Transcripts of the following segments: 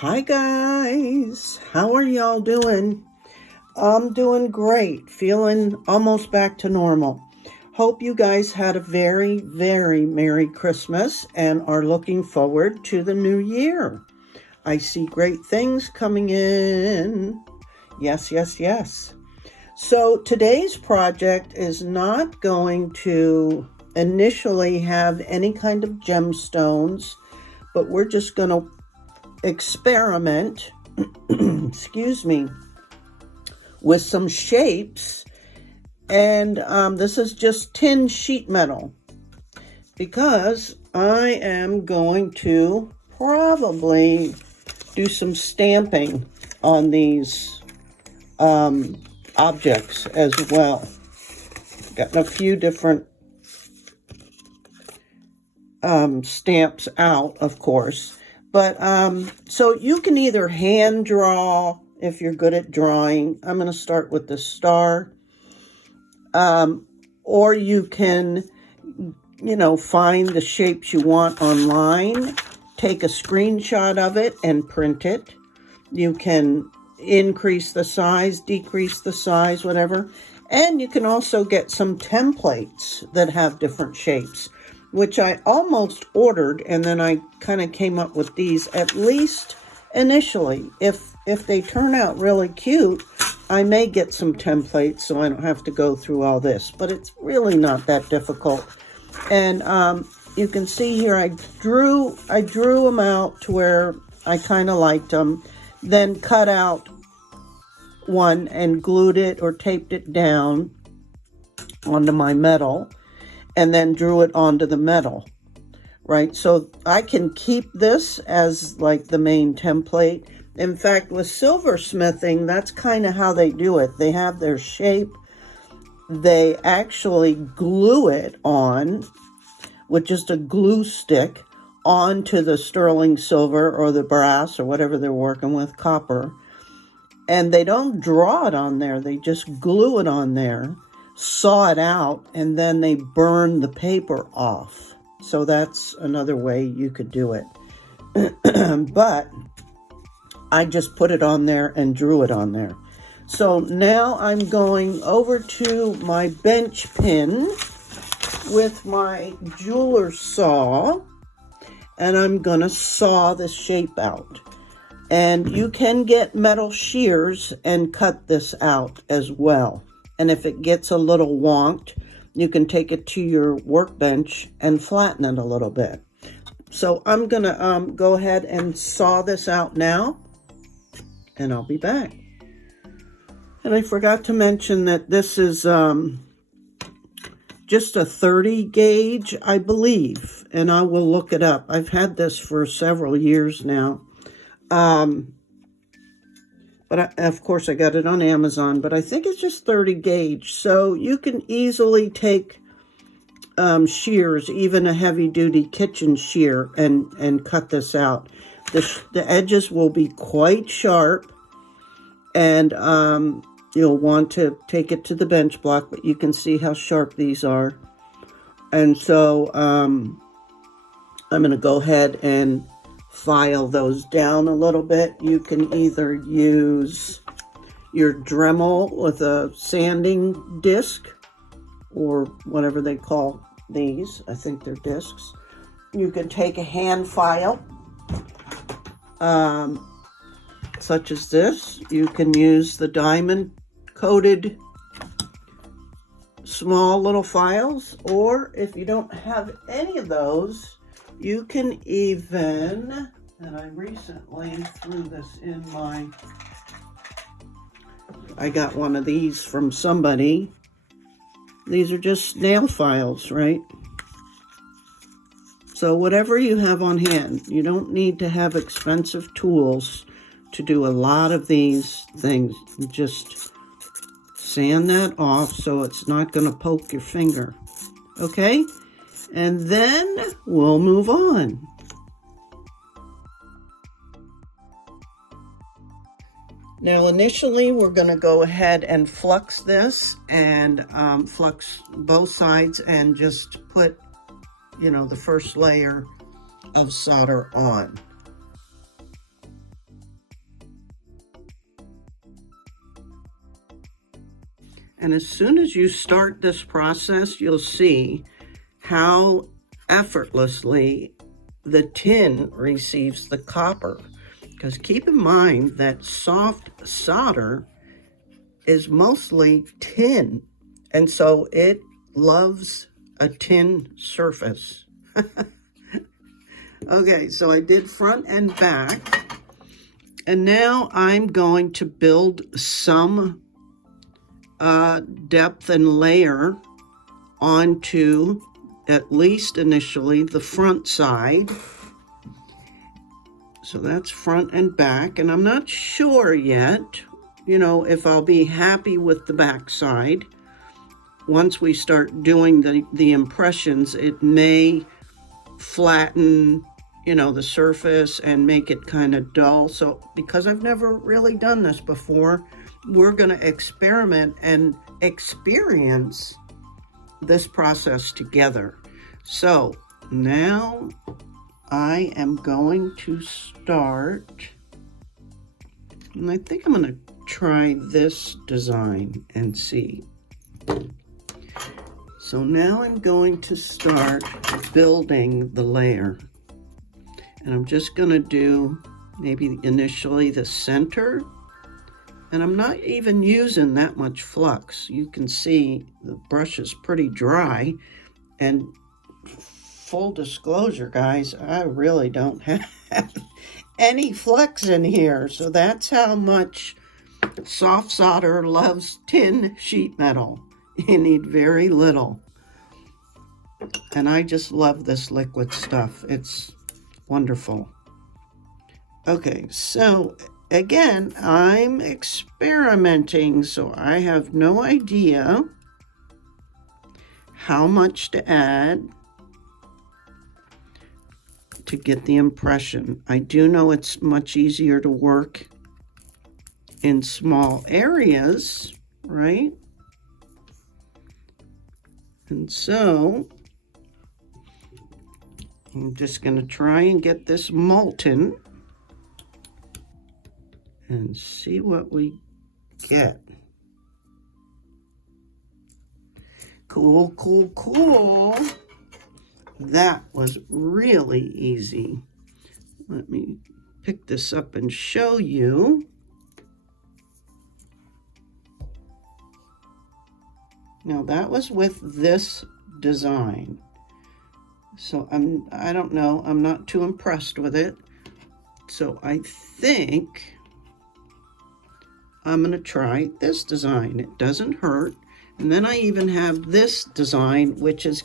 Hi guys, how are y'all doing? I'm doing great, feeling almost back to normal. Hope you guys had a very, very Merry Christmas and are looking forward to the new year. I see great things coming in. Yes, yes, yes. So today's project is not going to initially have any kind of gemstones, but we're just going to experiment, excuse me, with some shapes. And this is just tin sheet metal because I am going to probably do some stamping on these objects as well. Gotten a few different stamps out, of course. But so you can either hand draw if you're good at drawing. I'm going to start with the star. Or you can, find the shapes you want online, take a screenshot of it and print it. You can increase the size, decrease the size, whatever. And you can also get some templates that have different shapes, which I almost ordered, and then I kind of came up with these, at least initially. If they turn out really cute, I may get some templates so I don't have to go through all this, but it's really not that difficult. And you can see here I drew them out to where I kind of liked them, then cut out one and glued it or taped it down onto my metal, and then drew it onto the metal, right? So I can keep this as like the main template. In fact, with silversmithing, that's kind of how they do it. They have their shape. They actually glue it on with just a glue stick onto the sterling silver or the brass or whatever they're working with, copper. And they don't draw it on there. They just glue it on there, saw it out, and then they burn the paper off. So that's another way you could do it. But I just put it on there and drew it on there. So now I'm going over to my bench pin with my jeweler's saw, and I'm going to saw the shape out. And you can get metal shears and cut this out as well. And if it gets a little wonked, you can take it to your workbench and flatten it a little bit. So I'm going to go ahead and saw this out now, and I'll be back. And I forgot to mention that this is just a 30 gauge, I believe, and I will look it up. I've had this for several years now. But of course I got it on Amazon, but I think it's just 30 gauge. So you can easily take shears, even a heavy duty kitchen shear, and cut this out. The edges will be quite sharp, and you'll want to take it to the bench block, but you can see how sharp these are. And so I'm going to go ahead and file those down a little bit. You can either use your Dremel with a sanding disc or whatever they call these. I think they're discs. You can take a hand file such as this. You can use the diamond coated small little files, or if you don't have any of those, you can even, and I recently threw this in I got one of these from somebody. These are just nail files, right? So whatever you have on hand, you don't need to have expensive tools to do a lot of these things. Just sand that off so it's not going to poke your finger. Okay? And then we'll move on. Now, initially, we're going to go ahead and flux this and flux both sides and just put, the first layer of solder on. And as soon as you start this process, you'll see how effortlessly the tin receives the copper. Because keep in mind that soft solder is mostly tin, and so it loves a tin surface. Okay, so I did front and back, and now I'm going to build some depth and layer onto, at least initially, the front side. So that's front and back, and I'm not sure yet, if I'll be happy with the back side. Once we start doing the impressions, it may flatten, the surface and make it kind of dull. So because I've never really done this before, we're going to experiment and experience this process together. So now I am going to start, and I think I'm going to try this design and see. So now I'm going to start building the layer. And I'm just going to do maybe initially the center. And I'm not even using that much flux. You can see the brush is pretty dry. And full disclosure, guys, I really don't have any flux in here. So that's how much soft solder loves tin sheet metal. You need very little. And I just love this liquid stuff. It's wonderful. Okay, so again, I'm experimenting, so I have no idea how much to add to get the impression. I do know it's much easier to work in small areas, right? And so I'm just going to try and get this molten and see what we get. Cool, cool, cool. That was really easy. Let me pick this up and show you. Now that was with this design. So I don't know, I'm not too impressed with it. So I think I'm gonna try this design. It doesn't hurt. And then I even have this design, which is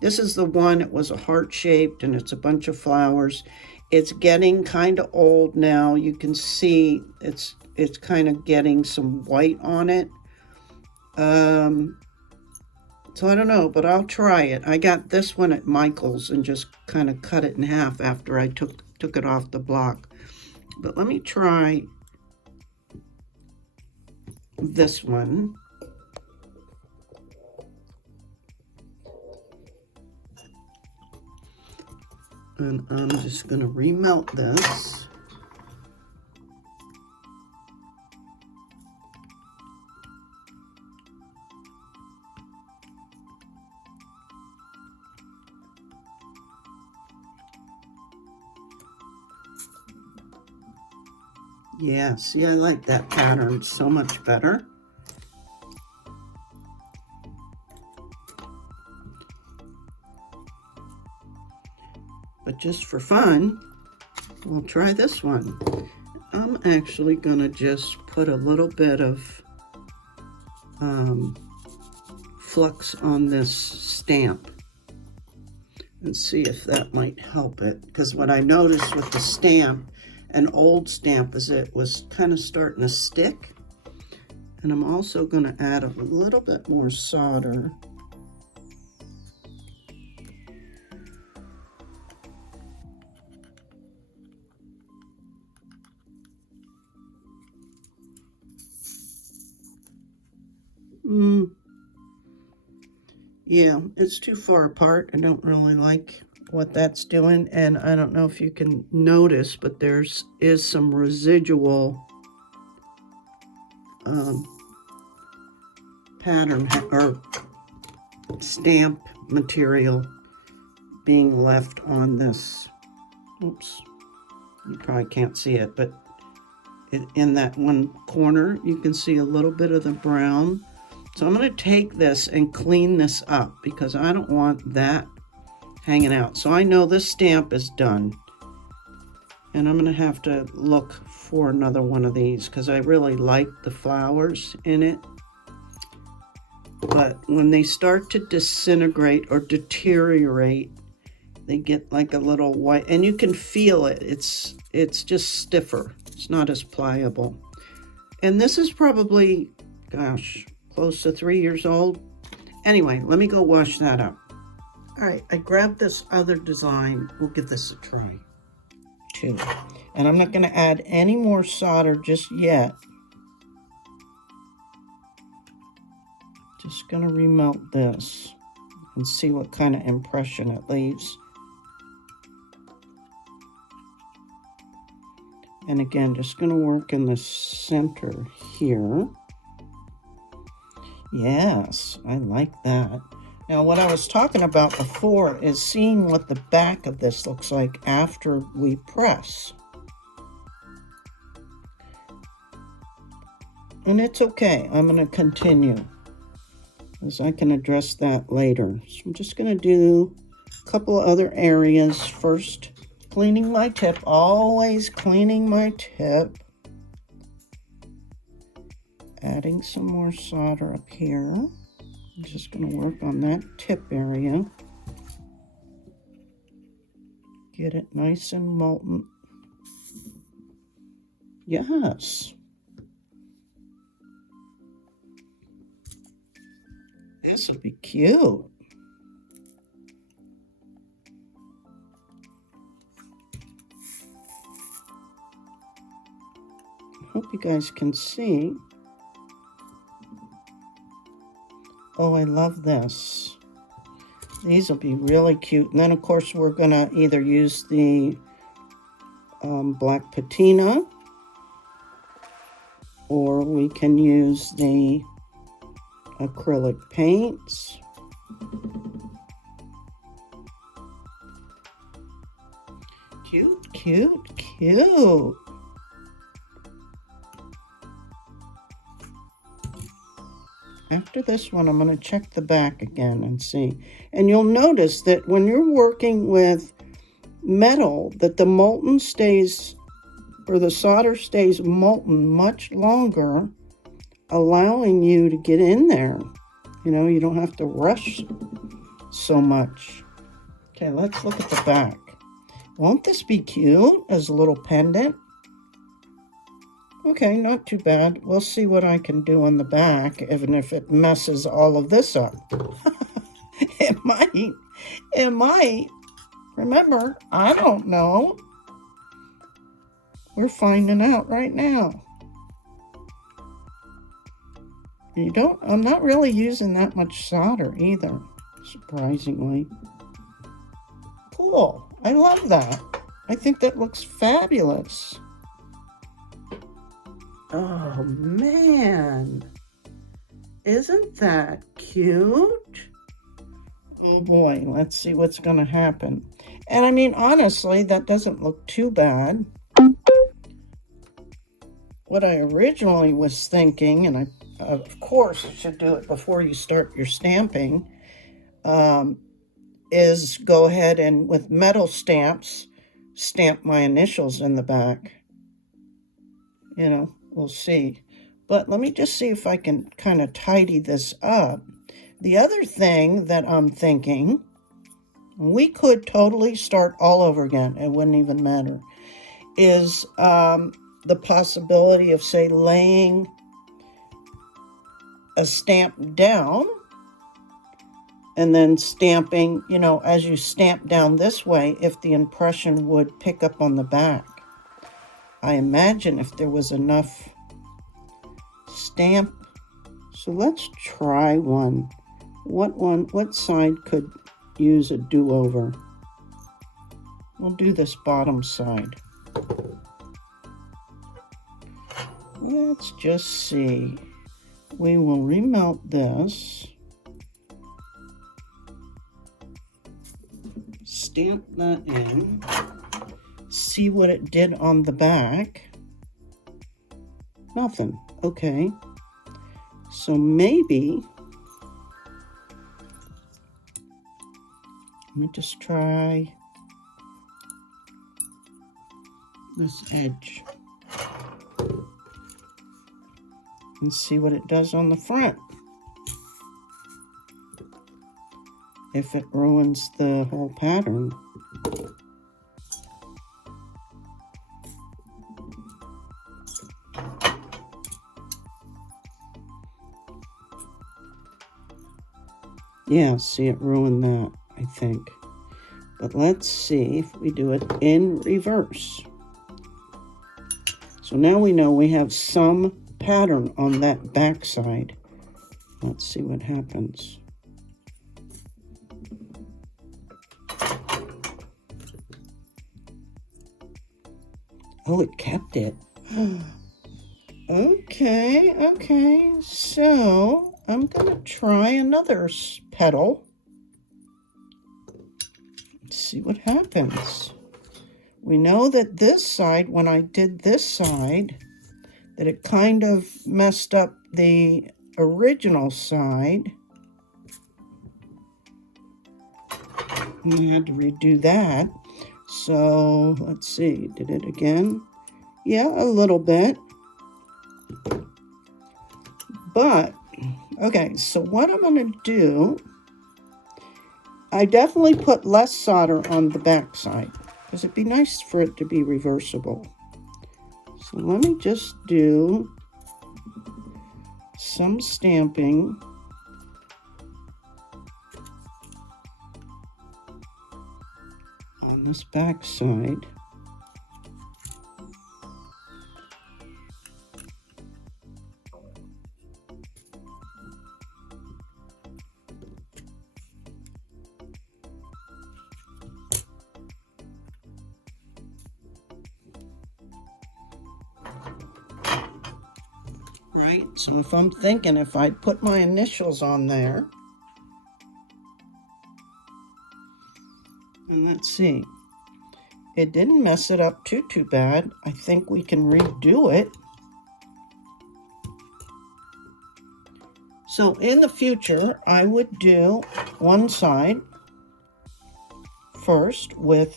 this is the one, it was a heart shaped and it's a bunch of flowers. It's getting kind of old now. You can see it's kind of getting some white on it. So I don't know, but I'll try it. I got this one at Michael's and just kind of cut it in half after I took it off the block. But let me try this one. And I'm just going to remelt this. Yeah, see, I like that pattern so much better. But just for fun, we'll try this one. I'm actually gonna just put a little bit of flux on this stamp and see if that might help it. Because what I noticed with the stamp, an old stamp, is it was kind of starting to stick. And I'm also going to add a little bit more solder. Yeah, it's too far apart. I don't really like what that's doing, and I don't know if you can notice, but is some residual pattern or stamp material being left on this. Oops, you probably can't see it, but in that one corner, you can see a little bit of the brown. So I'm going to take this and clean this up because I don't want that hanging out. So I know this stamp is done. And I'm going to have to look for another one of these because I really like the flowers in it. But when they start to disintegrate or deteriorate, they get like a little white, and you can feel it. It's just stiffer. It's not as pliable. And this is probably, gosh, close to 3 years old. Anyway, let me go wash that up. All right, I grabbed this other design. We'll give this a try too. And I'm not going to add any more solder just yet. Just going to remelt this and see what kind of impression it leaves. And again, just going to work in the center here. Yes, I like that. Now, what I was talking about before is seeing what the back of this looks like after we press. And it's okay. I'm going to continue, as I can address that later. So I'm just going to do a couple of other areas first. Cleaning my tip, always cleaning my tip. Adding some more solder up here. I'm just going to work on that tip area. Get it nice and molten. Yes. This will be cute. Hope you guys can see. Oh, I love this. These will be really cute. And then, of course, we're going to either use the black patina, or we can use the acrylic paints. Cute, cute, cute. After this one, I'm going to check the back again and see. And you'll notice that when you're working with metal, that the molten stays, or the solder stays molten much longer, allowing you to get in there. You know, you don't have to rush so much. Okay, let's look at the back. Won't this be cute as a little pendant? Okay, not too bad. We'll see what I can do on the back, even if it messes all of this up. It might. It might. Remember, I don't know. We're finding out right now. I'm not really using that much solder either, surprisingly. Cool. I love that. I think that looks fabulous. Oh, man. Isn't that cute? Oh, boy. Let's see what's going to happen. And, I mean, honestly, that doesn't look too bad. What I originally was thinking, and I, of course, should do it before you start your stamping, is go ahead and, with metal stamps, stamp my initials in the back. You know. We'll see. But let me just see if I can kind of tidy this up. The other thing that I'm thinking, we could totally start all over again. It wouldn't even matter. Is the possibility of, say, laying a stamp down and then stamping, you know, as you stamp down this way, if the impression would pick up on the back. I imagine if there was enough stamp. So let's try one. What side could use a do-over? We'll do this bottom side. Let's just see. we will remelt this, stamp that in, see what it did on the back. Nothing. Okay. So maybe, let me just try this edge and see what it does on the front. If it ruins the whole pattern. Yeah, see, it ruined that, I think. But let's see if we do it in reverse. So now we know we have some pattern on that back side. Let's see what happens. Oh, it kept it. Okay, so I'm gonna try another petal. Let's see what happens. We know that this side, when I did this side, that it kind of messed up the original side. And I had to redo that. So let's see, did it again? Yeah, a little bit. But, okay, so what I'm going to do, I definitely put less solder on the back side because it'd be nice for it to be reversible. So let me just do some stamping. On this back side. Right, so if I'm thinking if I put my initials on there, and let's see, it didn't mess it up too bad. I think we can redo it. So in the future, I would do one side first with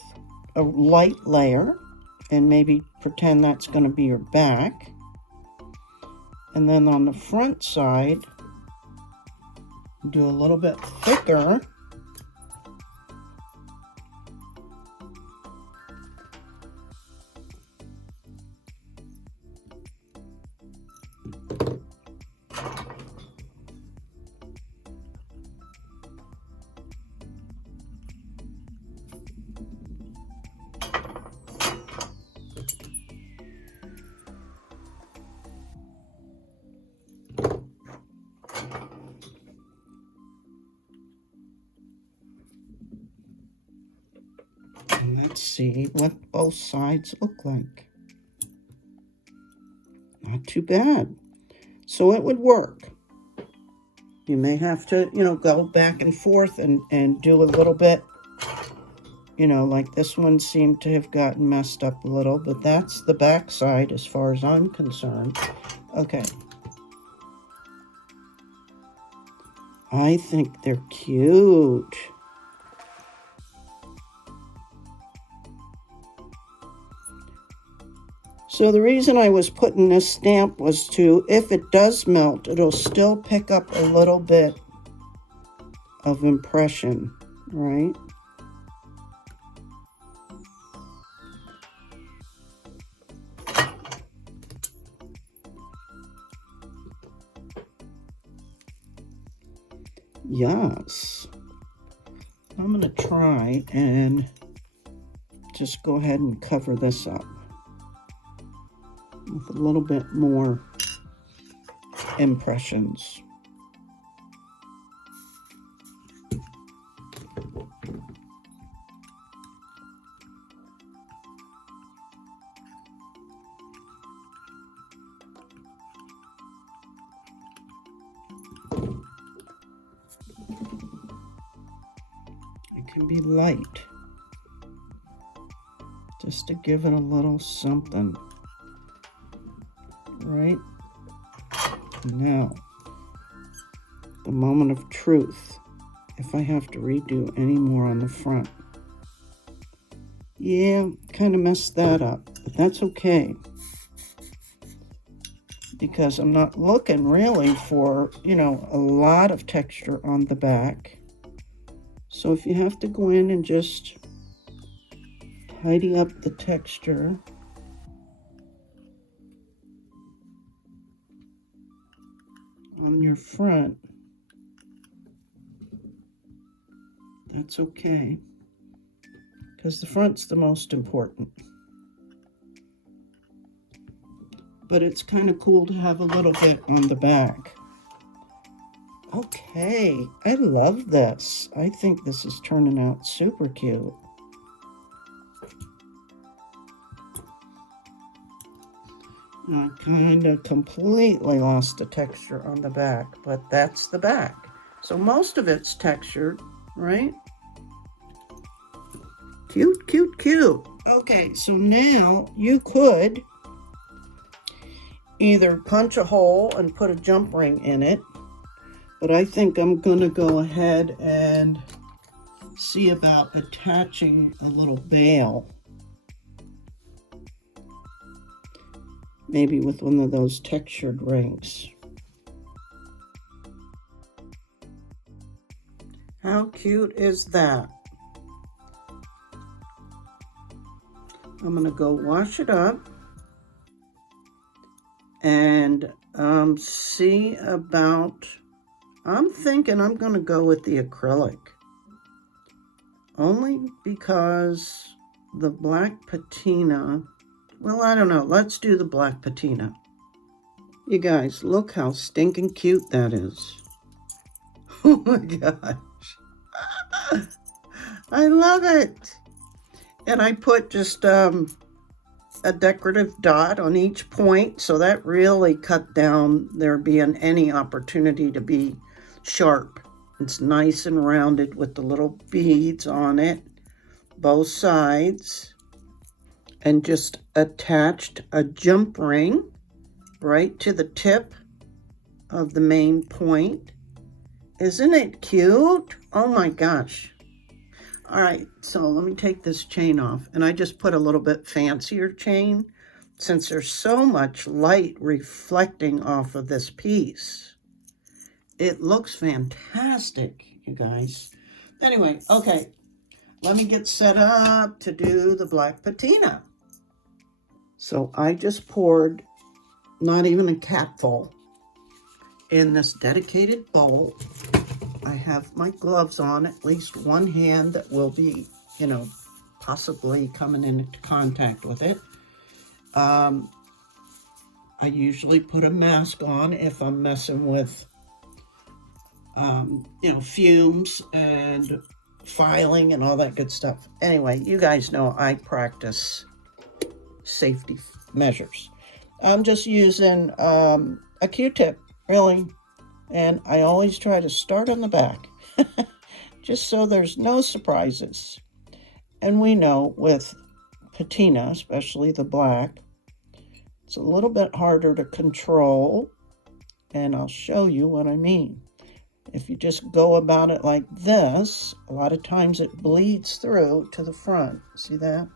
a light layer and maybe pretend that's going to be your back. And then on the front side, do a little bit thicker. And let's see what both sides look like. Not too bad. So it would work. You may have to, go back and forth and do a little bit, like this one seemed to have gotten messed up a little, but that's the back side as far as I'm concerned. Okay. I think they're cute. So the reason I was putting this stamp was to, if it does melt, it'll still pick up a little bit of impression, right? Yes. I'm going to try and just go ahead and cover this up with a little bit more impressions. can be light, just to give it a little something. Right? Now, the moment of truth. If I have to redo any more on the front. Yeah, kind of messed that up, but that's okay. Because I'm not looking really for, you know, a lot of texture on the back. So if you have to go in and just tidy up the texture. On your front, that's okay. Because the front's the most important. But it's kind of cool to have a little bit on the back. Okay, I love this. I think this is turning out super cute. I kind of completely lost the texture on the back, but that's the back. So most of it's textured, right? Cute, cute, cute. Okay, so now you could either punch a hole and put a jump ring in it, but I think I'm gonna go ahead and see about attaching a little bail. Maybe with one of those textured rings. How cute is that? I'm gonna go wash it up and see about, I'm thinking I'm gonna go with the acrylic. Only because the black patina, well, I don't know, let's do the black patina. You guys, look how stinking cute that is. Oh my gosh. I love it. And I put just a decorative dot on each point, so that really cut down there being any opportunity to be sharp. It's nice and rounded with the little beads on it, both sides, and just attached a jump ring right to the tip of the main point. Isn't it cute? Oh my gosh. All right, so let me take this chain off, and I just put a little bit fancier chain since there's so much light reflecting off of this piece. It looks fantastic, you guys. Anyway, okay, let me get set up to do the black patina. So I just poured not even a capful in this dedicated bowl. I have my gloves on, at least one hand that will be, you know, possibly coming into contact with it. I usually put a mask on if I'm messing with, you know, fumes and filing and all that good stuff. Anyway, you guys know I practice safety measures. I'm just using a Q-tip, really. And I always try to start on the back, just so there's no surprises. And we know with patina, especially the black, it's a little bit harder to control, and I'll show you what I mean. If you just go about it like this, a lot of times it bleeds through to the front. See that?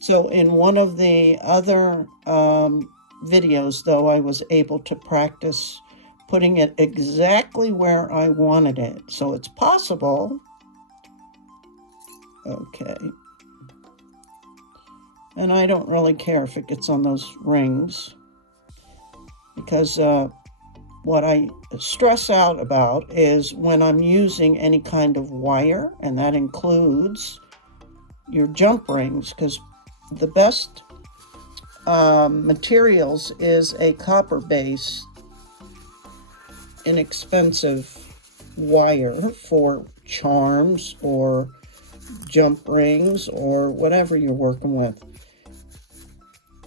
So in one of the other videos, though, I was able to practice putting it exactly where I wanted it. So it's possible. Okay. And I don't really care if it gets on those rings, because what I stress out about is when I'm using any kind of wire, and that includes your jump rings, because the best materials is a copper-based inexpensive wire for charms or jump rings or whatever you're working with.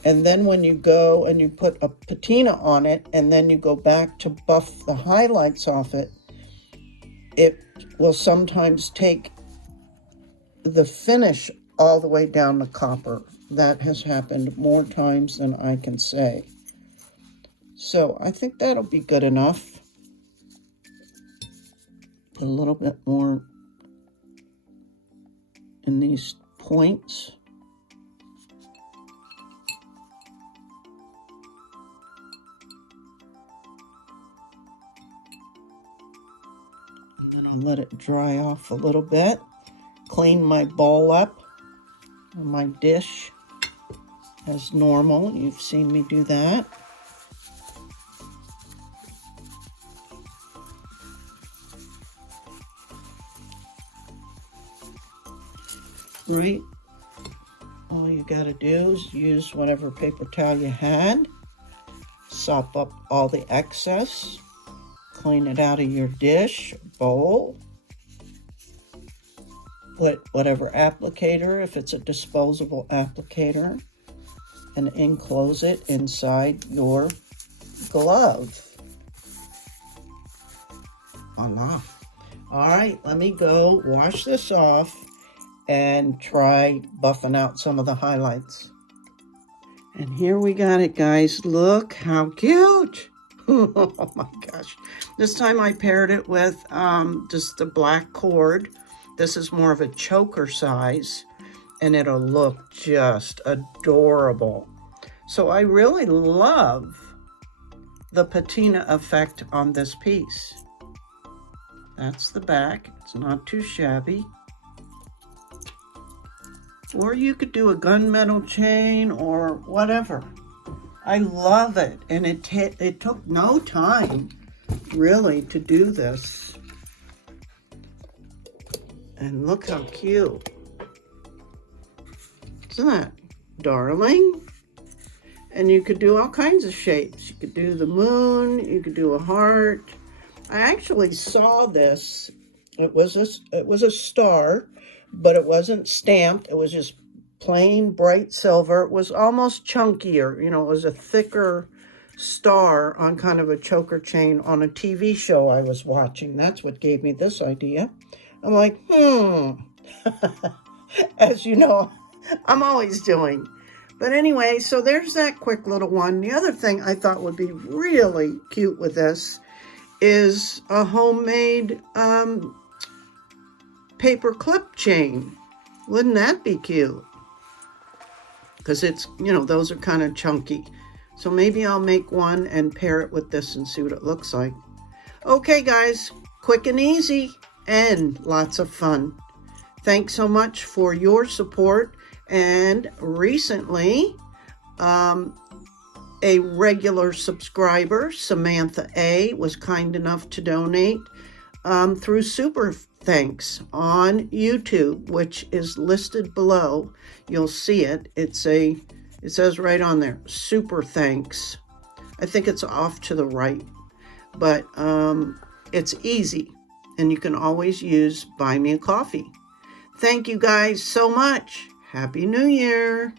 And then when you go and you put a patina on it and then you go back to buff the highlights off it, it will sometimes take the finish all the way down to copper. That has happened more times than I can say. So I think that'll be good enough. Put a little bit more in these points. And then I'll let it dry off a little bit. Clean my bowl up, or my dish, as normal. You've seen me do that. Right? All you gotta do is use whatever paper towel you had, sop up all the excess, clean it out of your dish, bowl, put whatever applicator, if it's a disposable applicator, and enclose it inside your glove. Voila. All right, let me go wash this off and try buffing out some of the highlights. And here we got it, guys. Look how cute. Oh my gosh. This time I paired it with just the black cord. This is more of a choker size, and it'll look just adorable. So I really love the patina effect on this piece. That's the back. It's not too shabby. Or you could do a gunmetal chain or whatever. I love it. And it took no time, really, to do this. And look how cute. Isn't that darling? And you could do all kinds of shapes. You could do the moon. You could do a heart. I actually saw this. It was a star, but it wasn't stamped. It was just plain bright silver. It was almost chunkier. You know, it was a thicker star on kind of a choker chain on a TV show I was watching. That's what gave me this idea. I'm like, as you know, I'm always doing. But anyway, so there's that quick little one. The other thing I thought would be really cute with this is a homemade paper clip chain. Wouldn't that be cute? Because it's, you know, those are kind of chunky. So maybe I'll make one and pair it with this and see what it looks like. Okay, guys, quick and easy and lots of fun. Thanks so much for your support. And recently, a regular subscriber, Samantha A., was kind enough to donate through Super Thanks on YouTube, which is listed below. You'll see it. It says right on there, Super Thanks. I think it's off to the right, but it's easy, and you can always use Buy Me a Coffee. Thank you guys so much. Happy New Year.